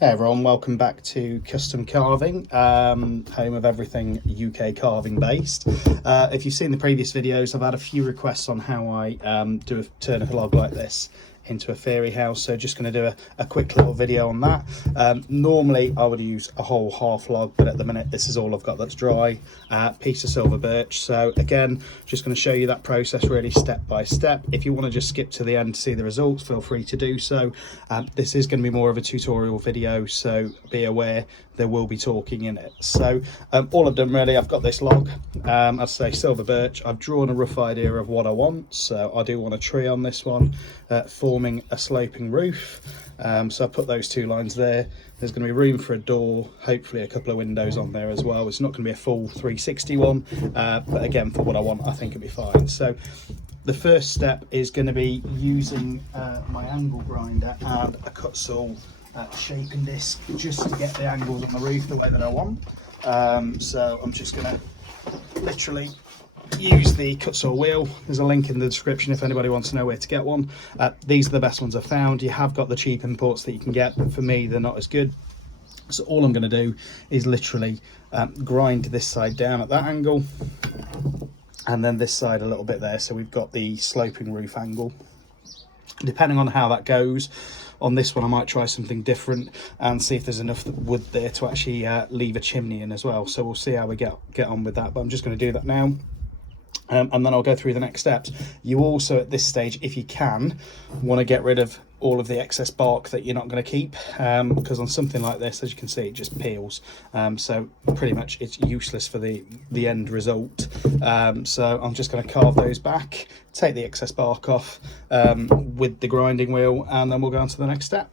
Hey everyone, welcome back to Custom Carving, home of everything UK carving based. If you've seen the previous videos, I've had a few requests on how I turn a log like this into a fairy house, so just going to do a quick little video on that. Normally I would use a whole half log, but at the minute this is all I've got that's dry. Piece of silver birch. So again, just going to show you that process really step by step. If you want to just skip to the end to see the results, feel free to do so. This is going to be more of a tutorial video, so be aware there will be talking in it. So all I've done really, I've got this log, I'd say silver birch. I've drawn a rough idea of what I want, so I do want a tree on this one, forming a sloping roof. So I put those two lines there. There's going to be room for a door, hopefully a couple of windows on there as well. It's not going to be a full 360 one, but again, for what I want, I think it'll be fine. So the first step is going to be using my angle grinder and a Kutzall shaping disc just to get the angles on the roof the way that I want. So I'm just going to literally use the Kutzall wheel. There's a link in the description if anybody wants to know where to get one. These are the best ones I've found. You have got the cheap imports that you can get, but for me they're not as good. So all I'm going to do is literally grind this side down at that angle, and then this side a little bit there, so we've got the sloping roof angle. Depending on how that goes, on this one I might try something different and see if there's enough wood there to actually leave a chimney in as well. So we'll see how we get on with that, but I'm just going to do that now. And then I'll go through the next steps. You also at this stage, if you can, want to get rid of all of the excess bark that you're not going to keep, because on something like this, as you can see, it just peels, so pretty much it's useless for the end result. So I'm just going to carve those back, take the excess bark off with the grinding wheel, and then we'll go on to the next step.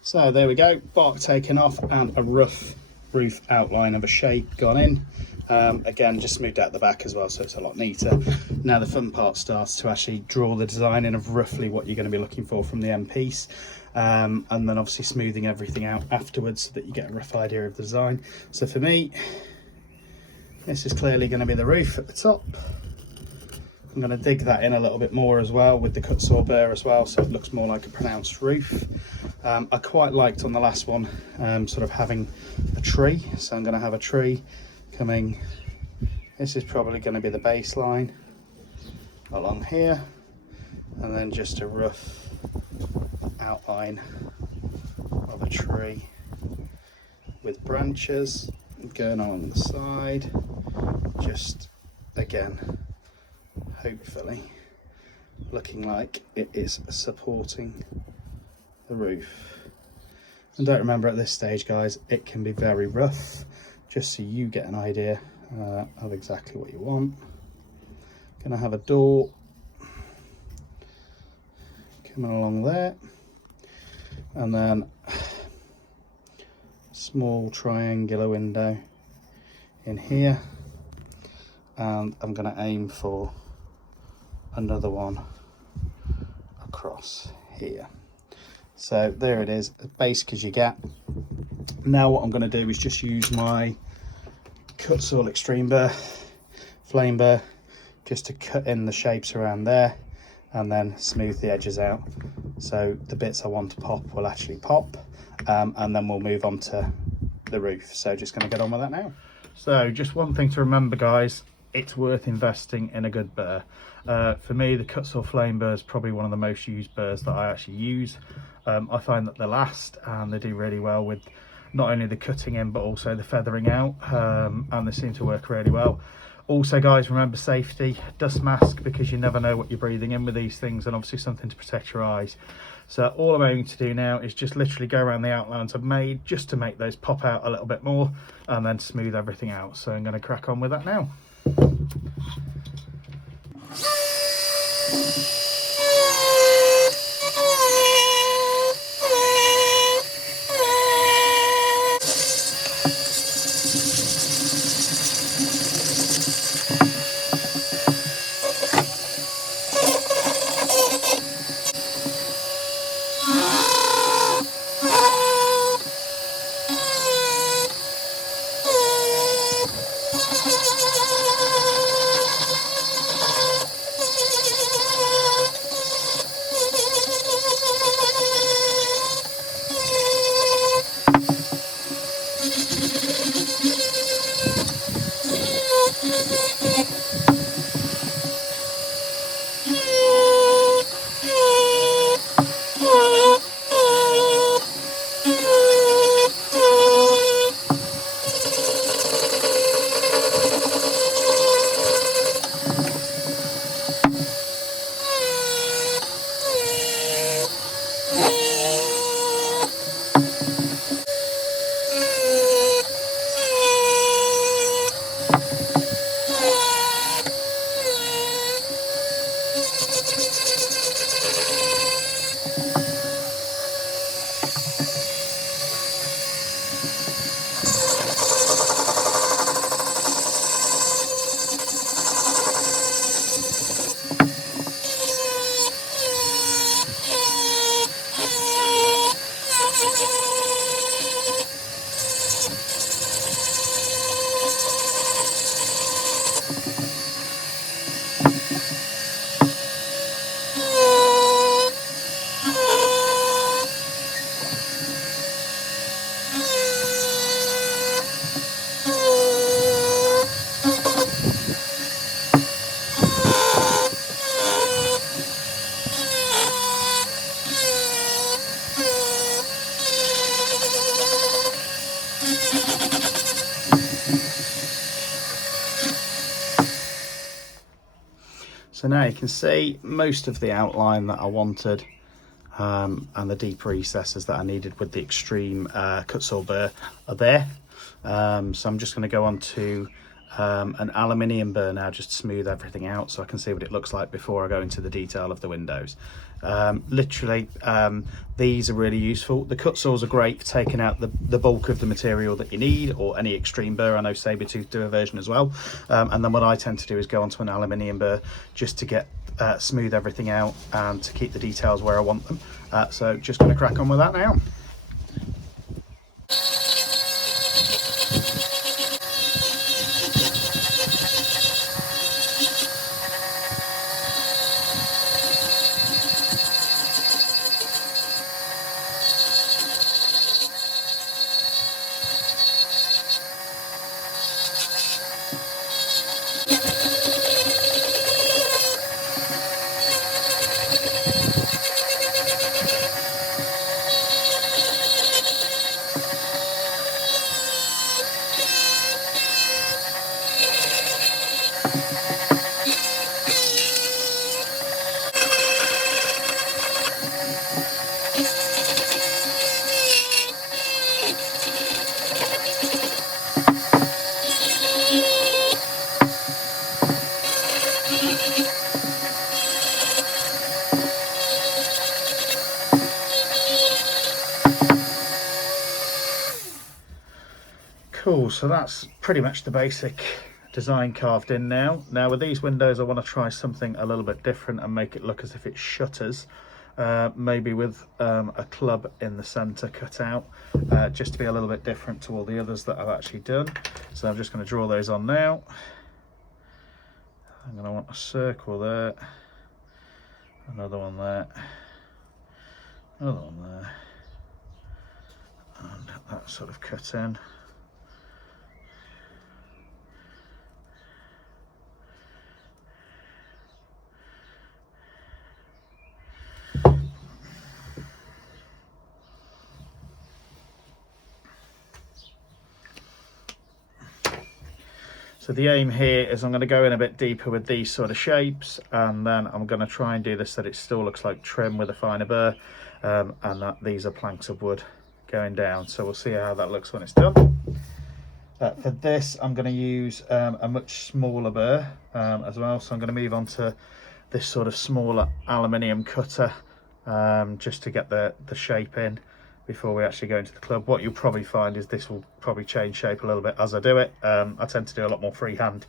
So there we go, bark taken off and a rough roof outline of a shape gone in. Again, just smoothed out the back as well, so it's a lot neater. Now the fun part starts to actually draw the design in of roughly what you're going to be looking for from the end piece, and then obviously smoothing everything out afterwards so that you get a rough idea of the design. So for me, this is clearly going to be the roof at the top. I'm going to dig that in a little bit more as well with the Kutzall burr as well, so it looks more like a pronounced roof. I quite liked on the last one sort of having a tree, so I'm going to have a tree coming. This is probably going to be the baseline along here, and then just a rough outline of a tree with branches going along the side, just again hopefully looking like it is supporting the roof. And don't, remember at this stage guys, it can be very rough, just so you get an idea of exactly what you want. Gonna have a door coming along there, and then small triangular window in here, and I'm gonna aim for another one across here. So there it is, as basic as you get. Now what I'm going to do is just use my Kutzall extreme burr, flame burr, just to cut in the shapes around there and then smooth the edges out, so the bits I want to pop will actually pop, and then we'll move on to the roof. So just going to get on with that now. So just one thing to remember guys, it's worth investing in a good burr. For me, the Kutzall flame burr is probably one of the most used burrs that I actually use. I find that they last and they do really well with not only the cutting in but also the feathering out, and they seem to work really well. Also guys, remember safety, dust mask, because you never know what you're breathing in with these things, and obviously something to protect your eyes. So all I'm going to do now is just literally go around the outlines I've made just to make those pop out a little bit more and then smooth everything out. So I'm going to crack on with that now. So now you can see most of the outline that I wanted, and the deep recesses that I needed with the extreme Kutzall burr are there. So I'm just going to go on to an aluminium burr now, just to smooth everything out so I can see what it looks like before I go into the detail of the windows. Literally, these are really useful. The Kutzalls are great for taking out the bulk of the material that you need, or any extreme burr. I know Sabertooth do a version as well. And then what I tend to do is go onto an aluminium burr just to get smooth everything out and to keep the details where I want them. So just going to crack on with that now. Cool, so that's pretty much the basic design carved in now. Now with these windows I want to try something a little bit different and make it look as if it shutters, maybe with a club in the centre cut out, just to be a little bit different to all the others that I've actually done. So I'm just going to draw those on now. I'm going to want a circle there, another one there, another one there, and that sort of cut in. So the aim here is I'm going to go in a bit deeper with these sort of shapes, and then I'm going to try and do this so that it still looks like trim with a finer burr, and that these are planks of wood going down. So we'll see how that looks when it's done. For this I'm going to use a much smaller burr as well, so I'm going to move on to this sort of smaller aluminium cutter, just to get the shape in before we actually go into the club. What you'll probably find is this will probably change shape a little bit as I do it. I tend to do a lot more freehand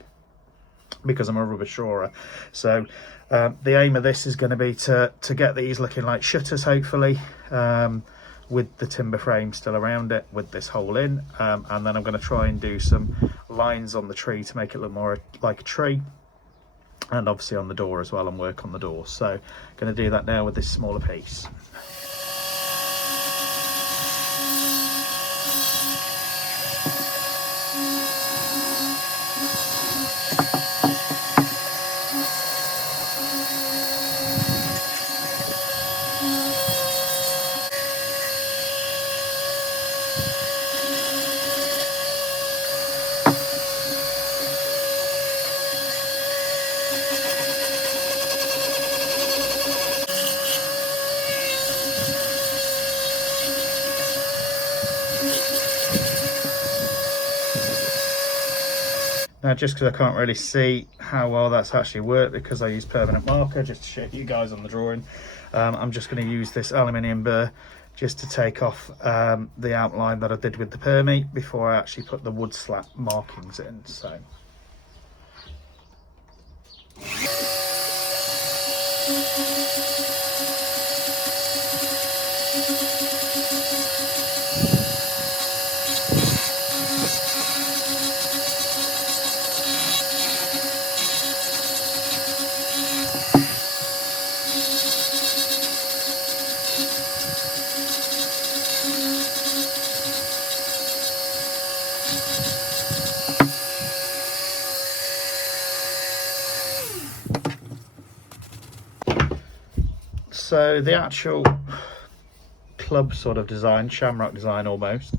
because I'm a rubber shorer. So the aim of this is going to be to get these looking like shutters, hopefully, with the timber frame still around it with this hole in, and then I'm going to try and do some lines on the tree to make it look more like a tree, and obviously on the door as well, and work on the door. So I'm going to do that now with this smaller piece. Now, just because I can't really see how well that's actually worked because I use permanent marker, just to show you guys on the drawing, I'm just going to use this aluminium burr just to take off the outline that I did with the permeate before I actually put the wood slat markings in. So So the actual club sort of design, shamrock design almost,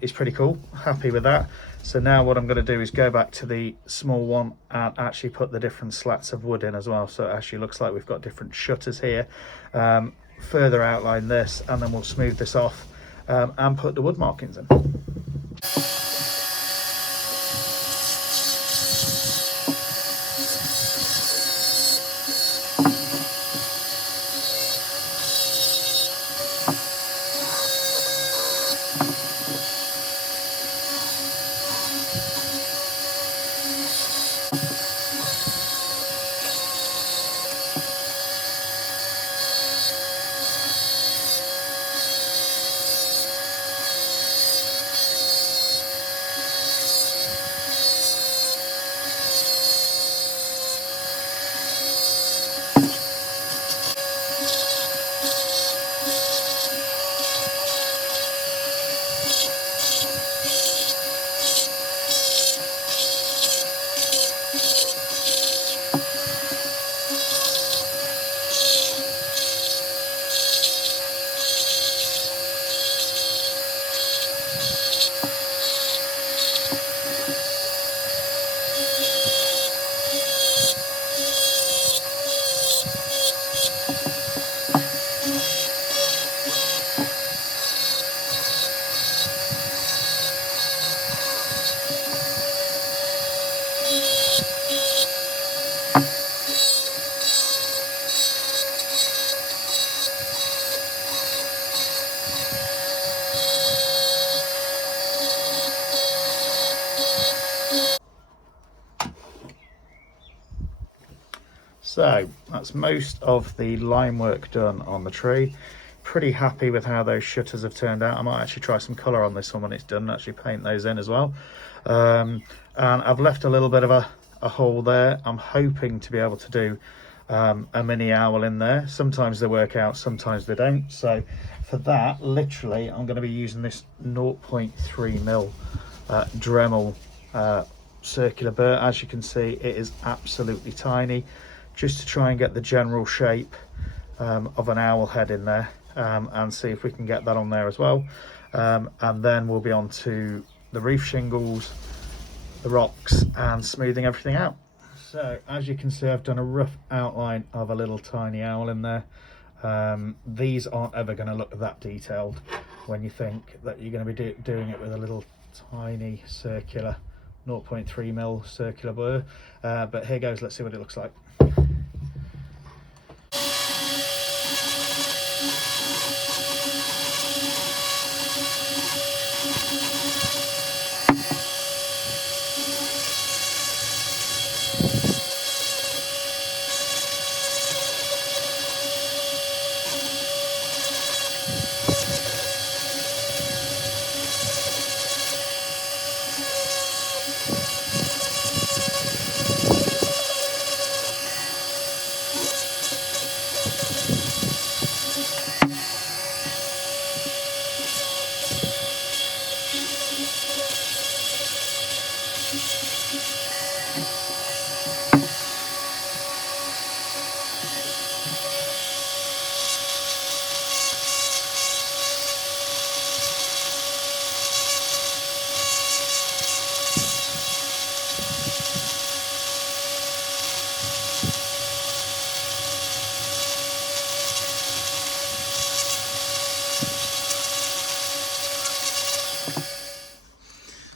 is pretty cool. Happy with that. So now what I'm going to do is go back to the small one and actually put the different slats of wood in as well. So it actually looks like we've got different shutters here. Further outline this, and then we'll smooth this off and put the wood markings in. So that's most of the line work done on the tree. Pretty happy with how those shutters have turned out. I might actually try some colour on this one when it's done and actually paint those in as well. And I've left a little bit of a hole there. I'm hoping to be able to do a mini owl in there. Sometimes they work out, sometimes they don't. So for that, literally, I'm going to be using this 0.3mm Dremel circular burr. As you can see, it is absolutely tiny, just to try and get the general shape of an owl head in there, and see if we can get that on there as well. And then we'll be on to the roof shingles, the rocks, and smoothing everything out. So as you can see, I've done a rough outline of a little tiny owl in there. These aren't ever going to look that detailed when you think that you're going to be doing it with a little tiny circular 0.3mm circular burr. But here goes, let's see what it looks like.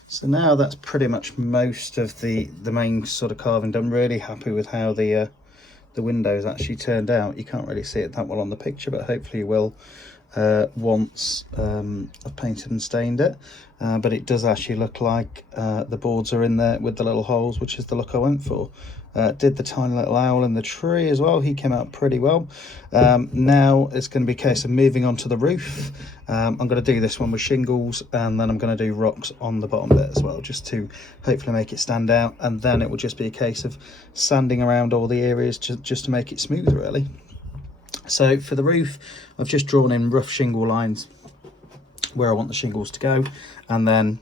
So now that's pretty much most of the main sort of carving done. Really happy with how the windows actually turned out. You can't really see it that well on the picture, but hopefully you will once I've painted and stained it. But it does actually look like the boards are in there with the little holes, which is the look I went for. Did the tiny little owl in the tree as well. He came out pretty well. Now it's going to be a case of moving on to the roof. I'm going to do this one with shingles, and then I'm going to do rocks on the bottom bit as well, just to hopefully make it stand out. And then it will just be a case of sanding around all the areas just to make it smooth, really. So for the roof, I've just drawn in rough shingle lines where I want the shingles to go, and then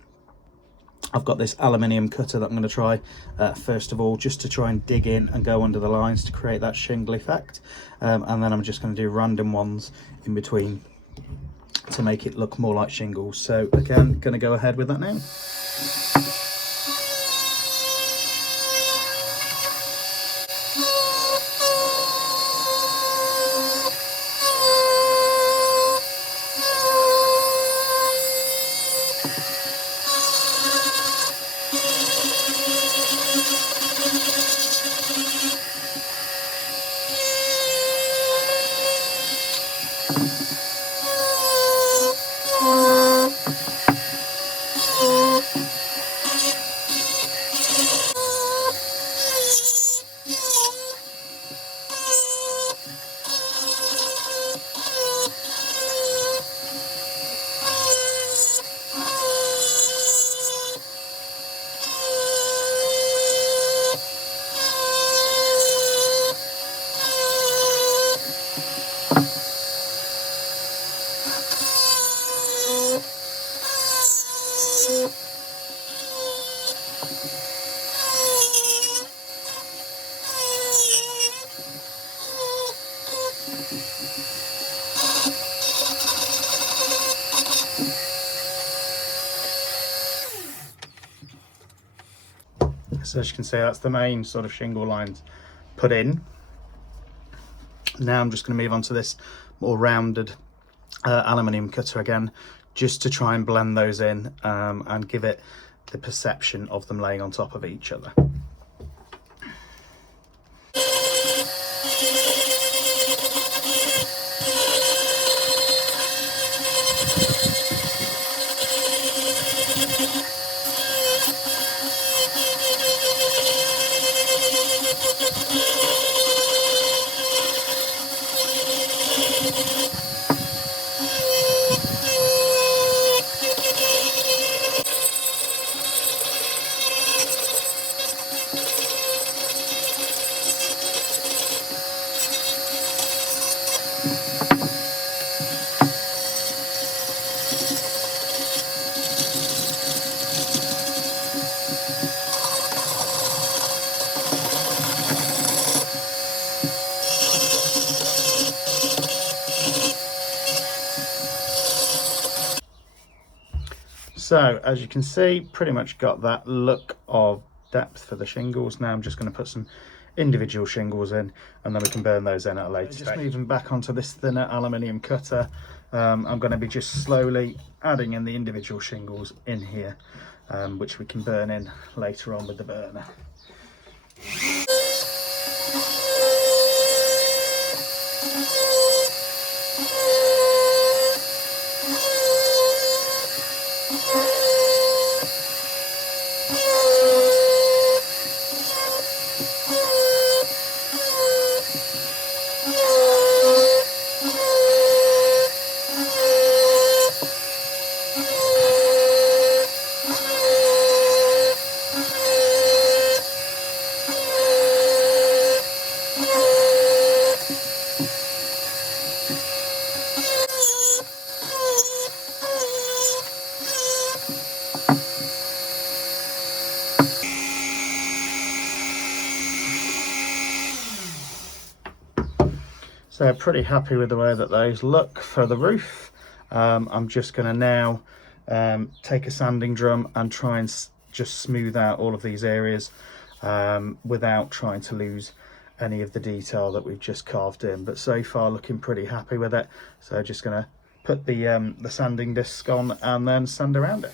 I've got this aluminium cutter that I'm going to try first of all, just to try and dig in and go under the lines to create that shingle effect. And then I'm just going to do random ones in between to make it look more like shingles. So again, going to go ahead with that now. So as you can see, that's the main sort of shingle lines put in. Now I'm just going to move on to this more rounded aluminium cutter again, just to try and blend those in and give it the perception of them laying on top of each other. So as you can see, pretty much got that look of depth for the shingles. Now I'm just going to put some individual shingles in, and then we can burn those in at a later stage. Just moving back onto this thinner aluminium cutter, I'm going to be just slowly adding in the individual shingles in here, which we can burn in later on with the burner. So pretty happy with the way that those look for the roof. I'm just going to now take a sanding drum and try and just smooth out all of these areas without trying to lose any of the detail that we've just carved in. But so far looking pretty happy with it. So just going to put the sanding disc on and then sand around it.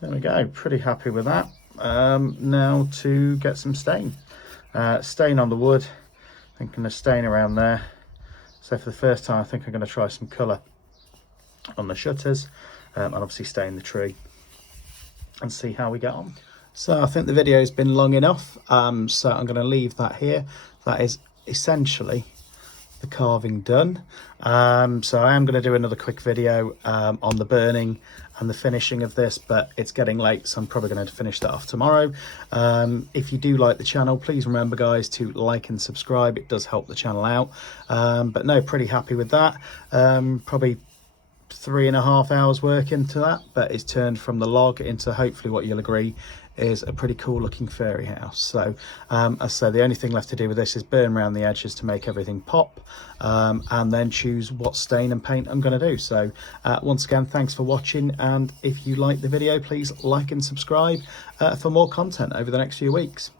There we go, pretty happy with that. Now to get some stain. Stain on the wood, thinking of stain around there. So for the first time I think I'm going to try some colour on the shutters, and obviously stain the tree and see how we get on. So I think the video's been long enough, so I'm going to leave that here. That is essentially the carving done. So I am going to do another quick video on the burning and the finishing of this, but it's getting late, so I'm probably going to finish that off tomorrow. If you do like the channel, please remember guys to like and subscribe. It does help the channel out. But no, pretty happy with that. Probably 3.5 hours work into that, but it's turned from the log into hopefully what you'll agree is a pretty cool looking fairy house. So as I say, the only thing left to do with this is burn around the edges to make everything pop, and then choose what stain and paint I'm going to do. So once again, thanks for watching, and if you like the video, please like and subscribe for more content over the next few weeks.